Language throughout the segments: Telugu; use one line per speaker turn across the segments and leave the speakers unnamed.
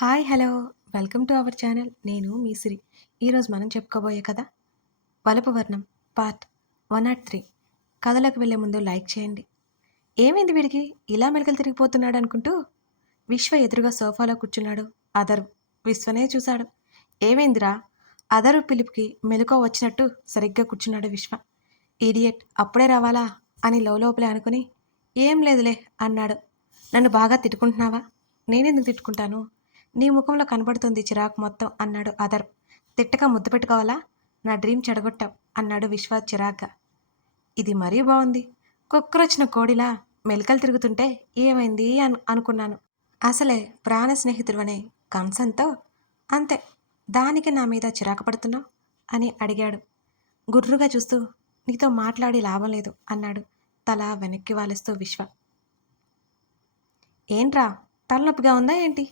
Hi hello. Welcome to our channel. నేను మీ సిరి. ఈరోజు మనం చెప్పుకోబోయే కథ వలపు వర్ణం పార్ట్ వన్ నాట్ త్రీ. కథలోకి వెళ్ళే ముందు లైక్ చేయండి. ఏమైంది వీడికి? ఇలా మెలకలు తిరిగిపోతున్నాడు అనుకుంటూ విశ్వ ఎదురుగా సోఫాలో కూర్చున్నాడు. అదరు విశ్వనే చూశాడు. ఏమైందిరా? అదరు పిలుపుకి మెలుకో వచ్చినట్టు సరిగ్గా కూర్చున్నాడు విశ్వ. ఈడియట్ అప్పుడే రావాలా? అని లోపలే అనుకుని ఏం లేదులే అన్నాడు. నన్ను బాగా తిట్టుకుంటున్నావా? నేనెందుకు తిట్టుకుంటాను? నీ ముఖంలో కనబడుతుంది చిరాకు మొత్తం అన్నాడు అదర్. తిట్టక ముద్దు పెట్టుకోవాలా? నా డ్రీమ్ చెడగొట్టావు అన్నాడు విశ్వ చిరాగ్గా. ఇది మరీ బాగుంది. కుక్కరొచ్చిన కోడిలా మెలకలు తిరుగుతుంటే ఏమైంది అను అనుకున్నాను. అసలే ప్రాణ స్నేహితుడు అనే కంసంతో అంతే దానికి నా మీద చిరాకు పడుతున్నావు? అని అడిగాడు. గుర్రుగా చూస్తూ నీతో మాట్లాడి లాభం లేదు అన్నాడు తల వెనక్కి వాలిస్తూ విశ్వ. ఏంట్రా తలనొప్పిగా ఉందా ఏంటి?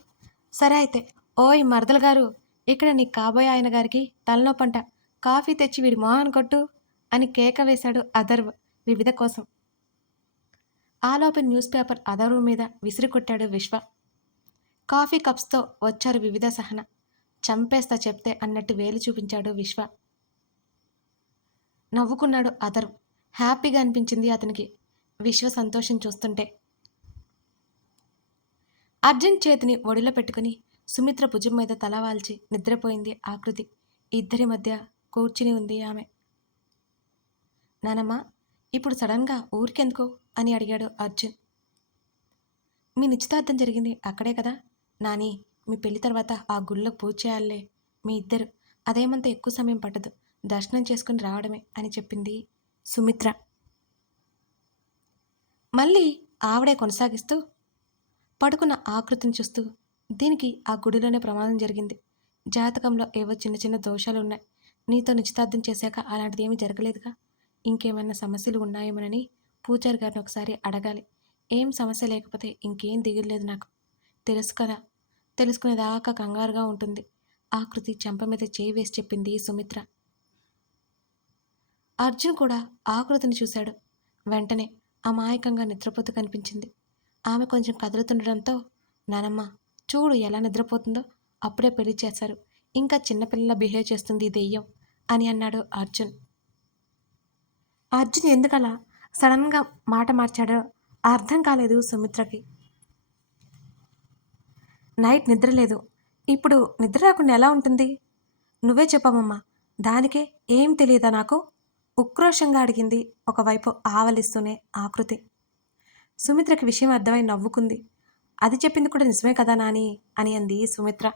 సరే అయితే ఓయ్ మరదలు గారు ఇక్కడ నీ కాబోయే ఆయన గారికి తలనొప్పంట. కాఫీ తెచ్చి వీడి మోహన్ కొట్టు అని కేక వేశాడు అదర్వ్ వివిధ కోసం. ఆలోపు న్యూస్ పేపర్ అదర్వ్ మీద విసిరి కొట్టాడు విశ్వ. కాఫీ కప్స్తో వచ్చారు వివిధ సహన. చంపేస్తా చెప్తే అన్నట్టు వేలు చూపించాడు విశ్వ. నవ్వుకున్నాడు అదర్వ్ హ్యాపీగా అనిపించింది అతనికి. విశ్వ సంతోషం చూస్తుంటే అర్జున్ చేతిని ఒడిలో పెట్టుకుని సుమిత్ర భుజం మీద తలవాల్చి నిద్రపోయింది ఆకృతి. ఇద్దరి మధ్య కూర్చుని ఉంది ఆమె. నానమ్మ ఇప్పుడు సడన్గా ఊరికెందుకు? అని అడిగాడు అర్జున్. మీ నిశ్చితార్థం జరిగింది అక్కడే కదా? నాని మీ పెళ్ళి తర్వాత ఆ గుళ్ళో పూజ చేయాలే. మీ ఇద్దరు అదేమంత ఎక్కువ సమయం పట్టదు. దర్శనం చేసుకుని రావడమే అని చెప్పింది సుమిత్ర. మళ్ళీ ఆవిడే కొనసాగిస్తూ పడుకున్న ఆకృతిని చూస్తూ దీనికి ఆ గుడిలోనే ప్రమాదం జరిగింది. జాతకంలో ఏవో చిన్న చిన్న దోషాలు ఉన్నాయి నీతో నిశ్చితార్థం చేశాక అలాంటిది ఏమీ జరగలేదుగా? ఇంకేమైనా సమస్యలు ఉన్నాయేమోనని పూజారి గారిని ఒకసారి అడగాలి. ఏం సమస్య లేకపోతే ఇంకేం దిగులేదు నాకు. తెలుసు కదా తెలుసుకునేదాకా కంగారుగా ఉంటుంది. ఆకృతి చెంప మీద చేయి వేసి చెప్పింది సుమిత్ర. అర్జున్ కూడా ఆకృతిని చూశాడు. వెంటనే అమాయకంగా నిద్రపోతూ కనిపించింది. ఆమె కొంచెం కదులుతుండడంతో నానమ్మ చూడు ఎలా నిద్రపోతుందో. అప్పుడే పెళ్ళి చేశారు. ఇంకా చిన్నపిల్లల బిహేవ్ చేస్తుంది దెయ్యం అని అన్నాడు అర్జున్. అర్జున్ ఎందుకలా సడన్గా మాట మార్చాడో అర్థం కాలేదు సుమిత్రకి. నైట్ నిద్ర లేదు. ఇప్పుడు నిద్ర రాకుండా ఎలా ఉంటుంది? నువ్వే చెప్పమమ్మా దానికే ఏం తెలియదా నాకు? ఉక్రోషంగా అడిగింది ఒకవైపు ఆవలిస్తూనే ఆకృతి. సుమిత్రకి విషయం అర్థమై నవ్వుకుంది. అది చెప్పింది కూడా నిజమే కదా నాని? అని అంది సుమిత్ర.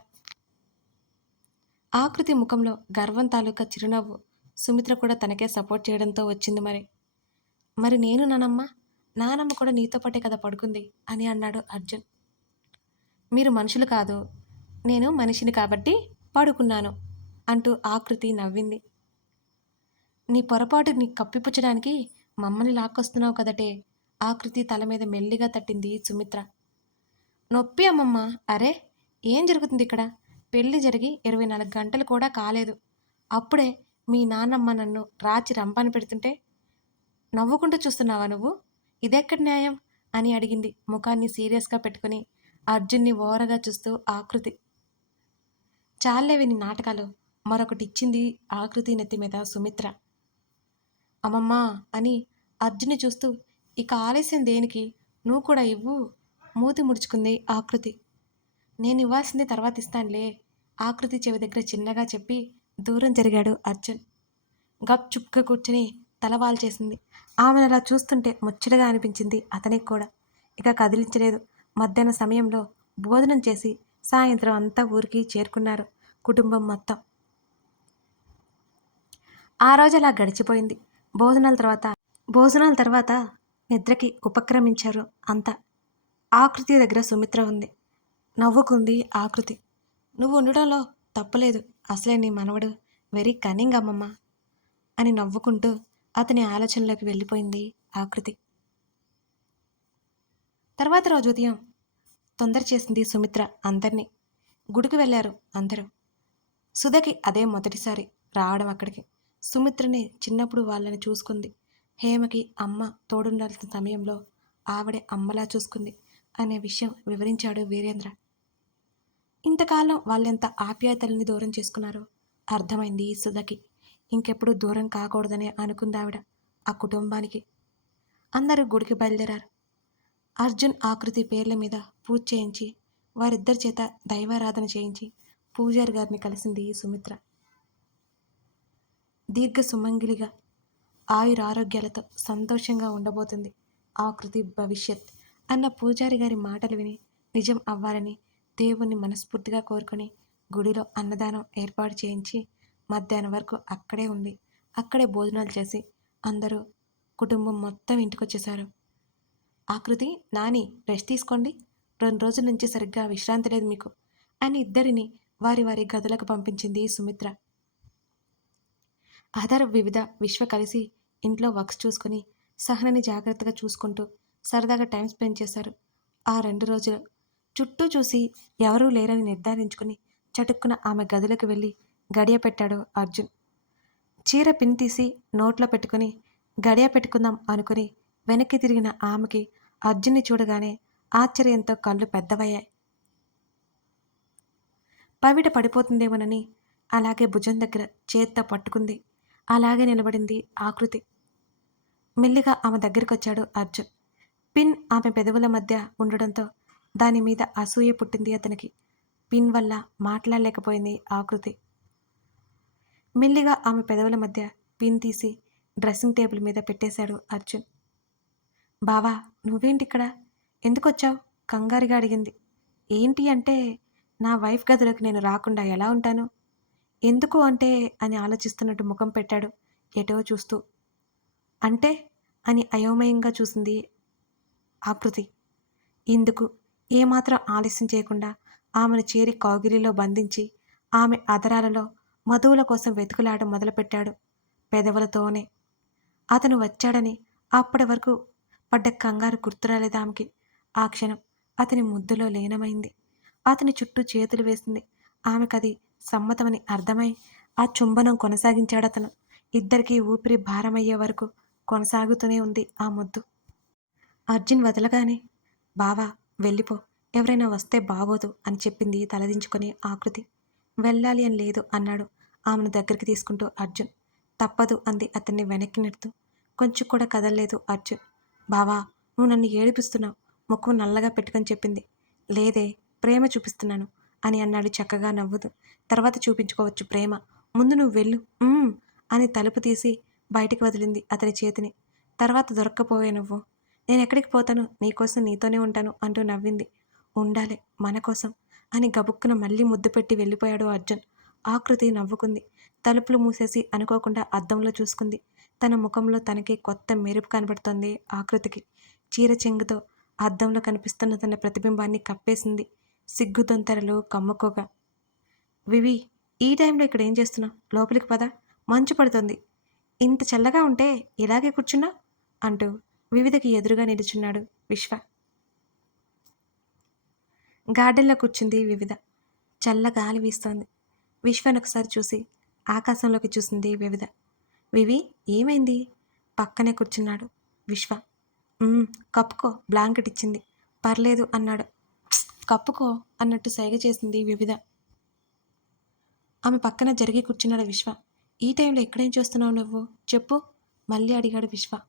ఆకృతి ముఖంలో గర్వం తాలూకా చిరునవ్వు సుమిత్ర కూడా తనకే సపోర్ట్ చేయడంతో వచ్చింది మరి. మరి నేను నానమ్మ? నానమ్మ కూడా నీతో పాటే కదా పడుకుంది? అని అన్నాడు అర్జున్. మీరు మనుషులు కాదు. నేను మనిషిని కాబట్టి పడుకున్నాను అంటూ ఆకృతి నవ్వింది. నీ పొరపాటు నీ కప్పిపుచ్చడానికి మమ్మల్ని లాక్కొస్తున్నావు కదటే. ఆకృతి తల మీద మెల్లిగా తట్టింది సుమిత్ర. నొప్పి అమ్మమ్మ. అరే ఏం జరుగుతుంది ఇక్కడ? పెళ్ళి జరిగి ఇరవై నాలుగు గంటలు కూడా కాలేదు. అప్పుడే మీ నాన్నమ్మ నన్ను రాచి రంపాని పెడుతుంటే నవ్వుకుంటూ చూస్తున్నావా నువ్వు? ఇదెక్కడి న్యాయం? అని అడిగింది ముఖాన్ని సీరియస్గా పెట్టుకుని అర్జున్ని ఓరగా చూస్తూ ఆకృతి. చాలేవి నీ నాటకాలు. మరొకటి ఇచ్చింది ఆకృతి నెత్తి మీద సుమిత్ర. అమ్మమ్మ అని అర్జున్ని చూస్తూ ఇక ఆలస్యం దేనికి? నువ్వు కూడా ఇవ్వు. మూతి ముడుచుకుంది ఆకృతి. నేను ఇవ్వాల్సింది తర్వాత ఇస్తానులే. ఆకృతి చెవి దగ్గర చిన్నగా చెప్పి దూరం జరిగాడు అర్జున్. గప్ చుప్పుగా కూర్చుని తలవాల్ చేసింది ఆమెను అలా చూస్తుంటే ముచ్చటగా అనిపించింది అతనికి కూడా. ఇక కదిలించలేదు. మధ్యాహ్న సమయంలో భోజనం చేసి సాయంత్రం అంతా ఊరికి చేరుకున్నారు కుటుంబం మొత్తం. ఆ రోజు అలా గడిచిపోయింది. భోజనాల తర్వాత భోజనాల తర్వాత నిద్రకి ఉపక్రమించారు అంతా. ఆకృతి దగ్గర సుమిత్ర ఉంది. నవ్వుకుంది ఆకృతి. నువ్వు ఉండడంలో తప్పలేదు. అసలే నీ మనవడు వెరీ కనింగ్ అమ్మమ్మ అని నవ్వుకుంటూ అతని ఆలోచనలోకి వెళ్ళిపోయింది ఆకృతి. తర్వాత రోజు ఉదయం తొందర చేసింది సుమిత్ర అందరినీ. గుడికి వెళ్ళారు అందరూ. సుధకి అదే మొదటిసారి రావడం అక్కడికి. సుమిత్రని చిన్నప్పుడు వాళ్ళని చూసుకుంది. హేమకి అమ్మ తోడుండాల్సిన సమయంలో ఆవిడే అమ్మలా చూసుకుంది అనే విషయం వివరించాడు వీరేంద్ర. ఇంతకాలం వాళ్ళెంత ఆప్యాయతల్ని దూరం చేసుకున్నారో అర్థమైంది ఈ సుధకి. ఇంకెప్పుడు దూరం కాకూడదని అనుకుందావిడ ఆ కుటుంబానికి. అందరూ గుడికి బయలుదేరారు. అర్జున్ ఆకృతి పేర్ల మీద పూజ చేయించి వారిద్దరి చేత దైవారాధన చేయించి పూజారి గారిని కలిసింది సుమిత్ర. దీర్ఘ సుమంగిలిగా ఆయురారోగ్యాలతో సంతోషంగా ఉండబోతుంది. ఆకృతి భవిష్యత్ అన్న పూజారి గారి మాటలు విని నిజం అవ్వాలని దేవుణ్ణి మనస్ఫూర్తిగా కోరుకొని గుడిలో అన్నదానం ఏర్పాటు చేయించి మధ్యాహ్నం వరకు అక్కడే ఉండి అక్కడే భోజనాలు చేసి అందరూ కుటుంబం మొత్తం ఇంటికొచ్చేశారు. ఆకృతి నాని రెస్ట్ తీసుకోండి. రెండు రోజుల నుంచి సరిగ్గా విశ్రాంతి లేదు మీకు అని ఇద్దరిని వారి వారి గదులకు పంపించింది సుమిత్ర. ఆధార్ వివిధ విశ్వ కలిసి ఇంట్లో వర్క్స్ చూసుకొని సహనని జాగ్రత్తగా చూసుకుంటూ సరదాగా టైం స్పెండ్ చేశారు. ఆ రెండు రోజులు చుట్టూ చూసి ఎవరూ లేరని నిర్ధారించుకుని చటుక్కున ఆమె గదిలోకి వెళ్ళి గడియ పెట్టాడు అర్జున్. చీర పిన్ తీసి నోట్లో పెట్టుకుని గడియ పెట్టుకుందాం అనుకుని వెనక్కి తిరిగిన ఆమెకి అర్జున్ని చూడగానే ఆశ్చర్యంతో కళ్ళు పెద్దవయ్యాయి. పవిట పడిపోతుందేమోనని అలాగే భుజం దగ్గర చేత్తో పట్టుకుంది. అలాగే నిలబడింది ఆకృతి. మెల్లిగా ఆమె దగ్గరికి వచ్చాడు అర్జున్. పిన్ ఆమె పెదవుల మధ్య ఉండడంతో దాని మీద అసూయ పుట్టింది అతనికి. పిన్ వల్ల మాట్లాడలేకపోయింది ఆకృతి. మెల్లిగా ఆమె పెదవుల మధ్య పిన్ తీసి డ్రెస్సింగ్ టేబుల్ మీద పెట్టేశాడు అర్జున్. బావా నువ్వేంటి ఇక్కడ ఎందుకు వచ్చావు కంగారుగా అడిగింది. ఏంటి అంటే నా వైఫ్ గదిలోకి నేను రాకుండా ఎలా ఉంటాను? ఎందుకు అంటే అని ఆలోచిస్తున్నట్టు ముఖం పెట్టాడు ఎటో చూస్తూ. అంటే? అని అయోమయంగా చూసింది ఆకృతి ఇందుకు ఏమాత్రం ఆలస్యం చేయకుండా ఆమెను చేరి కౌగిలిలో బంధించి ఆమె అదరాలలో మధువుల కోసం వెతుకులాట మొదలుపెట్టాడు పెదవులతోనే. అతను వచ్చాడని అప్పటి వరకు పడ్డ కంగారు గుర్తురాలేదు ఆమెకి. ఆ క్షణం అతని ముద్దులో లీనమైంది. అతని చుట్టూ చేతులు వేసింది. ఆమెకది సమ్మతమని అర్థమై ఆ చుంబనం కొనసాగించాడతను. ఇద్దరికీ ఊపిరి భారమయ్యే వరకు కొనసాగుతూనే ఉంది ఆ ముద్దు. అర్జున్ వదలగానే బావా వెళ్ళిపో. ఎవరైనా వస్తే బాగోదు అని చెప్పింది తలదించుకునే ఆకృతి. వెళ్ళాలి అని లేదు అన్నాడు ఆమెను దగ్గరికి తీసుకుంటూ అర్జున్. తప్పదు అంది అతన్ని వెనక్కి నెడుతూ. కొంచెం కూడా కదలలేదు అర్జున్. బావా నువ్వు నన్ను ఏడిపిస్తున్నావు. ముఖం నల్లగా పెట్టుకొని చెప్పింది. లేదే ప్రేమ చూపిస్తున్నాను. అని అన్నాడు చక్కగా నవ్వుతూ. తర్వాత చూపించుకోవచ్చు ప్రేమ. ముందు నువ్వు వెళ్ళు. అని తలుపు తీసి బయటికి వదిలింది అతని చేతిని. తర్వాత దొరక్కపోయే నువ్వు. నేను ఎక్కడికి పోతాను? నీకోసం నీతోనే ఉంటాను అంటూ నవ్వింది. ఉండాలి మన కోసం అని గబుక్కున మళ్ళీ ముద్దు పెట్టి వెళ్ళిపోయాడు అర్జున్. ఆకృతి నవ్వుకుంది. తలుపులు మూసేసి అనుకోకుండా అద్దంలో చూసుకుంది. తన ముఖంలో తనకి కొత్త మెరుపు కనబడుతోంది ఆకృతికి చీర చెంగుతో అద్దంలో కనిపిస్తున్న తన ప్రతిబింబాన్ని కప్పేసింది. సిగ్గు తొంతరలు కమ్ముకోగా వివి ఈ టైంలో ఇక్కడ ఏం చేస్తున్నావు? లోపలికి పద. మంచు పడుతుంది. ఇంత చల్లగా ఉంటే ఇలాగే కూర్చున్నా? అంటూ వివిధకి ఎదురుగా నిలుచున్నాడు విశ్వ. గార్డెన్లో కూర్చుంది వివిధ. చల్ల గాలి వీస్తోంది. విశ్వను ఒకసారి చూసి ఆకాశంలోకి చూసింది వివిధ. వివి ఏమైంది? పక్కనే కూర్చున్నాడు విశ్వ. కప్పుకో బ్లాంకెట్ ఇచ్చింది. పర్లేదు అన్నాడు. కప్పుకో అన్నట్టు సైగ చేసింది వివిధ. ఆమె పక్కన జరిగి కూర్చున్నాడు విశ్వ. ఈ టైంలో ఎక్కడేం చేస్తున్నావు నువ్వు? చెప్పు. మళ్ళీ అడిగాడు విశ్వ.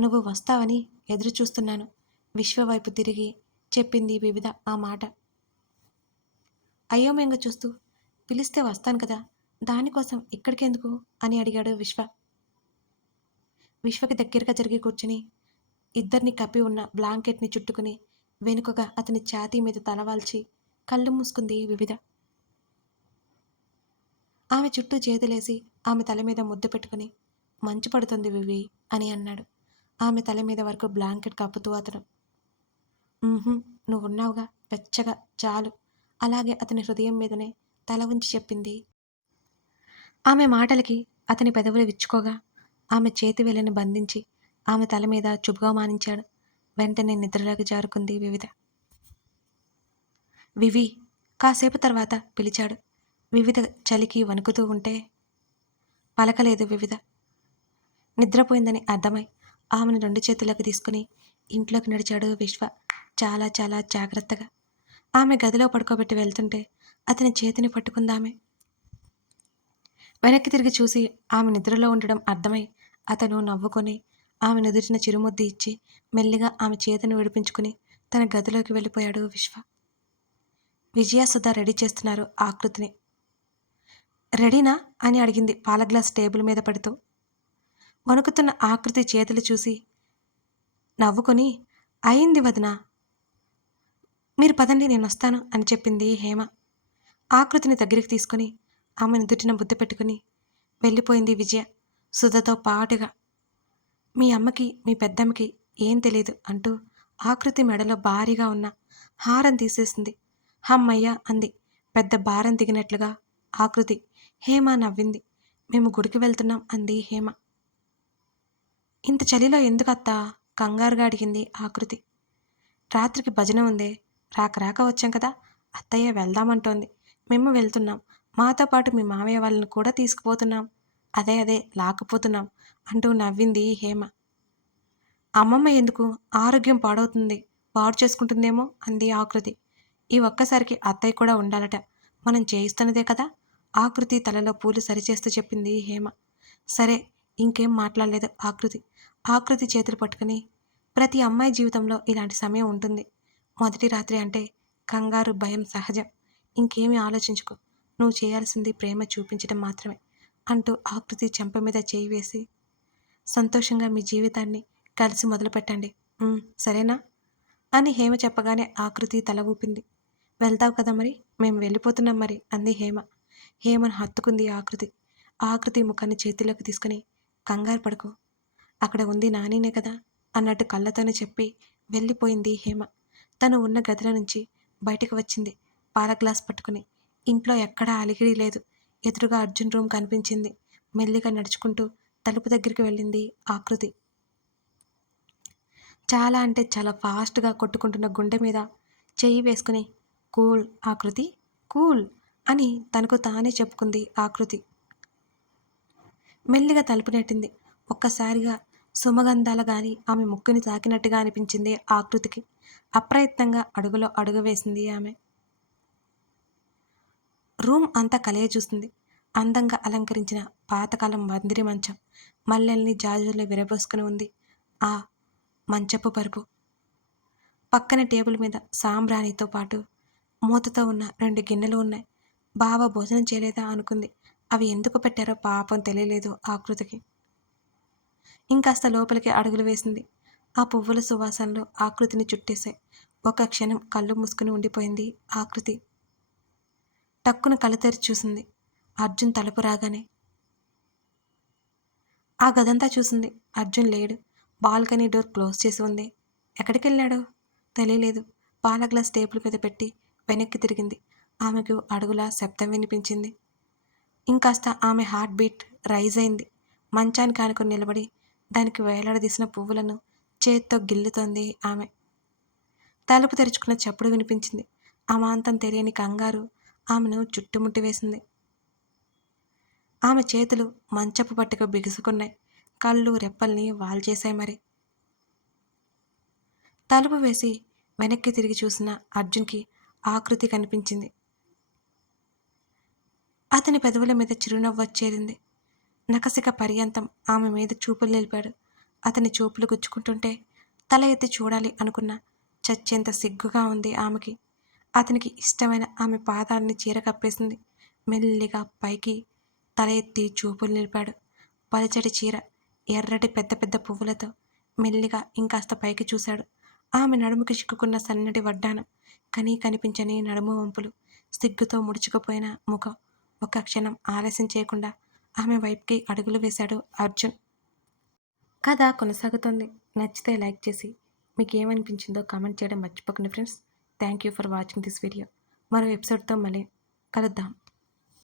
నువ్వు వస్తావని ఎదురు చూస్తున్నాను విశ్వ వైపు తిరిగి చెప్పింది వివిధ ఆ మాట. అయోమయంగా చూస్తూ పిలిస్తే వస్తాను కదా దానికోసం ఇక్కడికెందుకు? అని అడిగాడు విశ్వ. విశ్వకి దగ్గరగా జరిగి కూర్చుని ఇద్దరిని కప్పి ఉన్న బ్లాంకెట్ని చుట్టుకుని వెనుకగా అతని ఛాతీ మీద తలవాల్చి కళ్ళు మూసుకుంది వివిధ. ఆమె చుట్టూ చేతులేసి ఆమె తల మీద ముద్దు పెట్టుకుని మంచు పడుతుంది వివి అని అన్నాడు. ఆమె తల మీద వరకు బ్లాంకెట్ కప్పుతూ అతను నువ్వు నువ్వున్నావుగా వెచ్చగా చాలు అలాగే అతని హృదయం మీదనే తల ఉంచి చెప్పింది. ఆమె మాటలకి అతని పెదవులు విచ్చుకోగా ఆమె చేతి వెళ్ళని బంధించి ఆమె తల మీద చుబుగా మానించాడు. వెంటనే నిద్రలోకి జారుకుంది వివిధ. వివి కాసేపు తర్వాత పిలిచాడు. వివిధ చలికి వణుకుతూ ఉంటే పలకలేదు వివిధ. నిద్రపోయిందని అర్థమై ఆమెను రెండు చేతులకు తీసుకుని ఇంట్లోకి నడిచాడు విశ్వ చాలా చాలా జాగ్రత్తగా. ఆమె గదిలో పడుకోబెట్టి వెళ్తుంటే అతని చేతిని పట్టుకుందామె. వెనక్కి తిరిగి చూసి ఆమె నిద్రలో ఉండడం అర్థమై అతను నవ్వుకొని ఆమె నుదుటిన చిరుముద్దు ఇచ్చి మెల్లిగా ఆమె చేతిని విడిపించుకుని తన గదిలోకి వెళ్ళిపోయాడు విశ్వ. విజయ రెడీ చేస్తున్నారు ఆకృతిని. రెడీనా? అని అడిగింది పాల గ్లాస్ టేబుల్ మీద పడుతూ. వణుకుతున్న ఆకృతి చేతులు చూసి నవ్వుకొని అయింది వదిన. మీరు పదండి నేను వస్తాను అని చెప్పింది హేమ. ఆకృతిని దగ్గరికి తీసుకుని ఆమె నుదుటిన బుద్ధి పెట్టుకుని వెళ్ళిపోయింది విజయ సుధతో పాటుగా. మీ అమ్మకి మీ పెద్దమ్మకి ఏం తెలియదు అంటూ ఆకృతి మెడలో భారీగా ఉన్న హారం తీసేసింది. హమ్మయ్య అంది. పెద్ద భారం దిగినట్లుగా ఆకృతి హేమ నవ్వింది. మేము గుడికి వెళ్తున్నాం అంది హేమ. ఇంత చలిలో ఎందుకు అత్తా కంగారుగా అడిగింది ఆకృతి. రాత్రికి భజన ఉందే. రాక రాక వచ్చాం కదా. అత్తయ్య వెళ్దామంటోంది. మేము వెళ్తున్నాం. మాతో పాటు మీ మామయ్య వాళ్ళని కూడా తీసుకుపోతున్నాం. అదే అదే లాక్కుపోతున్నాం. అంటూ నవ్వింది హేమ. అమ్మమ్మ ఎందుకు ఆరోగ్యం పాడవుతుంది పాడు చేసుకుంటుందేమో అంది ఆకృతి. ఈ ఒక్కసారికి అత్తయ్య కూడా ఉండాలట మనం చేయిస్తున్నదే కదా? ఆకృతి తలలో పూలు సరిచేస్తూ చెప్పింది హేమ. సరే ఇంకేం మాట్లాడలేదు ఆకృతి. ఆకృతి చేతులు పట్టుకుని ప్రతి అమ్మాయి జీవితంలో ఇలాంటి సమయం ఉంటుంది. మొదటి రాత్రి అంటే కంగారు భయం సహజం. ఇంకేమీ ఆలోచించుకో నువ్వు చేయాల్సింది ప్రేమ చూపించడం మాత్రమే అంటూ ఆకృతి చెంప మీద చేయి వేసి సంతోషంగా మీ జీవితాన్ని కలిసి మొదలుపెట్టండి. సరేనా? అని హేమ చెప్పగానే ఆకృతి తల ఊపింది. వెళ్తావు కదా మరి? మేము వెళ్ళిపోతున్నాం మరి అంది హేమ. హేమను హత్తుకుంది ఆకృతి. ఆకృతి ముఖాన్ని చేతిలోకి తీసుకుని కంగారు పడుకో. అక్కడ ఉంది నానినే కదా అన్నట్టు కళ్ళతోనే చెప్పి వెళ్ళిపోయింది హేమ. తను ఉన్న గదిలో నుంచి బయటకు వచ్చింది. పాల గ్లాస్ పట్టుకుని ఇంట్లో ఎక్కడా అలిగిడి లేదు. ఎదురుగా అర్జున్ రూమ్ కనిపించింది. మెల్లిగా నడుచుకుంటూ తలుపు దగ్గరికి వెళ్ళింది ఆకృతి. చాలా అంటే చాలా ఫాస్ట్గా కొట్టుకుంటున్న గుండె మీద చెయ్యి వేసుకుని కూల్ ఆకృతి కూల్ అని తనకు తానే చెప్పుకుంది ఆకృతి. మెల్లిగా తలుపు నెట్టింది. ఒక్కసారిగా సుమగంధాల గాని ఆమె ముక్కుని తాకినట్టుగా అనిపించింది ఆకృతికి. అప్రయత్నంగా అడుగులో అడుగు వేసింది ఆమె. రూమ్ అంతా కలయ చూస్తుంది అందంగా అలంకరించిన పాతకాలం మందిరి మంచం మల్లెల్ని జాజులు విరబోసుకుని ఉంది. ఆ మంచపు పరుపు. పక్కన టేబుల్ మీద సాంబ్రాణితో పాటు మూతతో ఉన్న రెండు గిన్నెలు ఉన్నాయి. బావ భోజనం చేయలేదా అనుకుంది. అవి ఎందుకు పెట్టారో పాపం తెలియలేదు ఆకృతికి ఇంకాస్త లోపలికి అడుగులు వేసింది. ఆ పువ్వుల సువాసనలో ఆకృతిని చుట్టేశాయి. ఒక క్షణం కళ్ళు మూసుకుని ఉండిపోయింది ఆకృతి టక్కున కళ్ళు తెరిచి చూసింది. అర్జున్ తలుపు రాగానే. ఆ గదంతా చూసింది. అర్జున్ లేడు. బాల్కనీ డోర్ క్లోజ్ చేసి ఉంది. ఎక్కడికి వెళ్ళాడో తెలియలేదు. పాల గ్లాస్ టేబుల్ మీద పెట్టి వెనక్కి తిరిగింది. ఆమెకు అడుగులా శబ్దం వినిపించింది. ఇంకాస్త ఆమె హార్ట్ బీట్ రైజ్ అయింది. మంచానికి ఆనుకొని నిలబడి దానికి వేలాడదీసిన పువ్వులను చేత్తో గిల్లుతోంది ఆమె. తలుపు తెరుచుకున్న చప్పుడు వినిపించింది. అమాంతం తెలియని కంగారు ఆమెను చుట్టుముట్టి వేసింది. ఆమె చేతులు మంచపు పట్టుకు బిగుసుకున్నాయి. కళ్ళు రెప్పల్ని వాల్చేశాయి మరి. తలుపు వేసి వెనక్కి తిరిగి చూసిన అర్జున్కి ఆకృతి కనిపించింది. అతని పెదవుల మీద చిరునవ్వు వచ్చేరింది. నకసిక పర్యంతం ఆమె మీద చూపులు నిలిపాడు. అతని చూపులు గుచ్చుకుంటుంటే తల ఎత్తి చూడాలి అనుకున్న చచ్చేంత సిగ్గుగా ఉంది ఆమెకి. అతనికి ఇష్టమైన ఆమె పాదాలని చీర కప్పేసింది మెల్లిగా పైకి తల ఎత్తి చూపులు నిలిపాడు. పలుచటి చీర ఎర్రటి పెద్ద పెద్ద పువ్వులతో మెల్లిగా ఇంకాస్త పైకి చూశాడు. ఆమె నడుముకి చిక్కుకున్న సన్నటి వడ్డానం కనీ కనిపించని నడుము వంపులు సిగ్గుతో ముడుచుకుపోయిన ముఖం. ఒక క్షణం ఆలస్యం చేయకుండా ఆమె వైపుకి అడుగులు వేశాడు అర్జున్. కథ కొనసాగుతోంది. నచ్చితే లైక్ చేసి మీకు ఏమనిపించిందో కామెంట్ చేయడం మర్చిపోకండి friends. Thank you for watching this video. మరో ఎపిసోడ్తో మళ్ళీ కలుద్దాం.